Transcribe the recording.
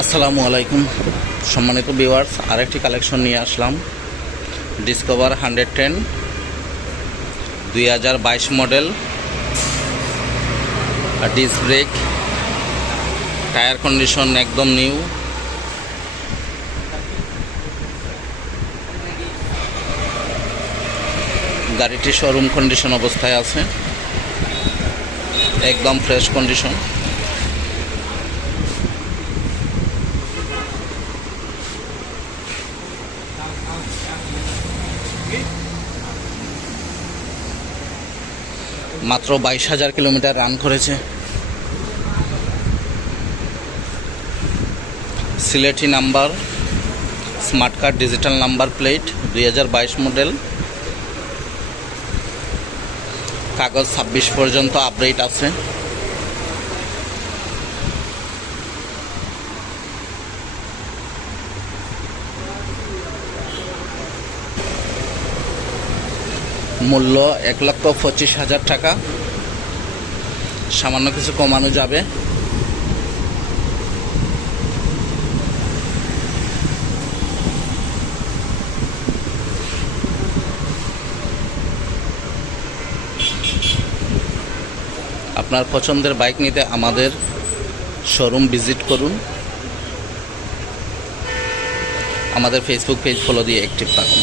আসসালামু আলাইকুম সম্মানিত ভিউয়ার্স, আরেকটি কালেকশন নিয়ে আসলাম। ডিসকভার 110 2022 মডেল, ডিস্ক ব্রেক, টায়ার কন্ডিশন একদম নিউ। গাড়িটি শোরুম কন্ডিশন অবস্থায় আছে, একদম ফ্রেশ কন্ডিশন। মাত্র 22,000 কিলোমিটার রান করেছে। Sylheti number, smart card, digital number plate, 2022 মডেল। কাগজ 26 পর্যন্ত আপডেট আছে। মূল্য 1,25,000 টাকা, সামান্য কিছু কমানো যাবে। আপনার পছন্দের বাইক নিতে আমাদের শোরুম ভিজিট করুন। আমাদের ফেসবুক পেজ ফলো দিয়ে অ্যাক্টিভ থাকুন।